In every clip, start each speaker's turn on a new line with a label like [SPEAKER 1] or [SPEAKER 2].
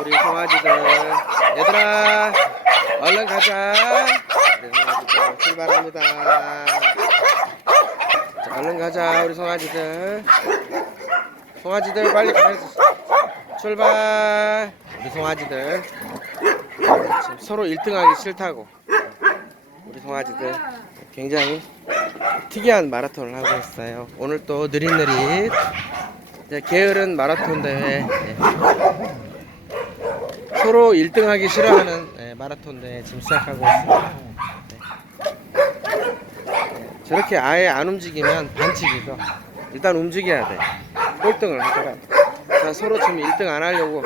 [SPEAKER 1] 우리 송아지들. 얘들아, 얼른 가자. 우리 송아지들 출발합니다. 자, 얼른 가자, 우리 송아지들. 송아지들 빨리 가야지. 출발. 우리 송아지들. 지금 서로 1등하기 싫다고. 우리 송아지들 굉장히 특이한 마라톤을 하고 있어요. 오늘 또 느릿느릿 이제 게으른 마라톤 대회 예. 서로 1등하기 싫어하는 예, 마라톤 대회 지금 시작하고 있습니다. 예. 저렇게 아예 안 움직이면 반칙이죠. 일단 움직여야 돼. 꼴등을 하더라도. 자, 서로 지금 1등 안 하려고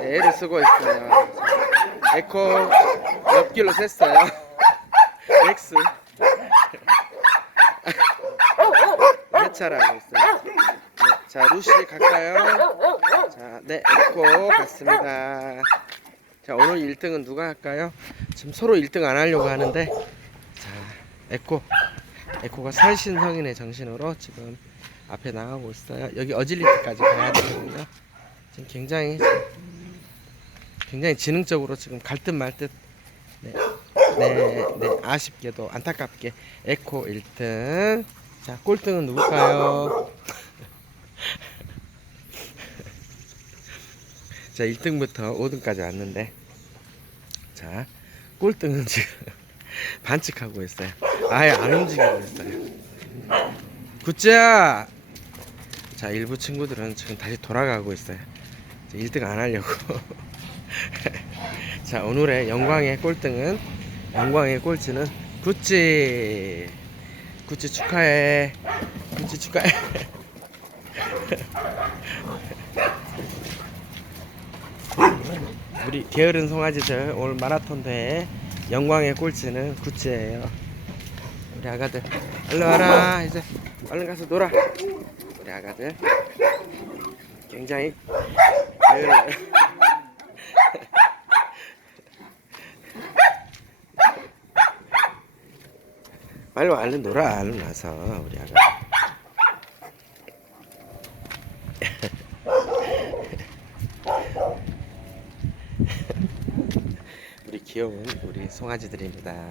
[SPEAKER 1] 예, 애를 쓰고 있어요. 에코 몇 킬로 셌어요? X 회차라고 있어요. 네, 자 루시 갈까요? 자, 네 에코 갔습니다. 자 오늘 1등은 누가 할까요? 지금 서로 1등 안 하려고 하는데 자 에코 에코가 살신성인의 정신으로 지금 앞에 나가고 있어요. 여기 어질리티까지 가야 되거든요. 지금 굉장히 굉장히 지능적으로 지금 갈 듯 말 듯. 네, 네, 네, 아쉽게도 안타깝게 에코 1등. 자, 꼴등은 누굴까요? 자, 1등부터 5등까지 왔는데, 자, 꼴등은 지금 반칙하고 있어요. 아예 안 움직이고 있어요. 굿즈야! 자, 일부 친구들은 지금 다시 돌아가고 있어요. 1등 안 하려고. 자 오늘의 영광의 꼴등은 영광의 꼴찌는 구찌 구찌 축하해 구찌 축하해 우리 게으른 송아지들 오늘 마라톤 대회 영광의 꼴찌는 구찌예요. 우리 아가들 얼른 와라. 이제 얼른 가서 놀아. 우리 아가들. 굉장히 게을러 빨리 와, 얼른 놀아. 얼른 와서 우리 아가 우리 귀여운 우리 송아지들입니다